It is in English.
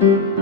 thank you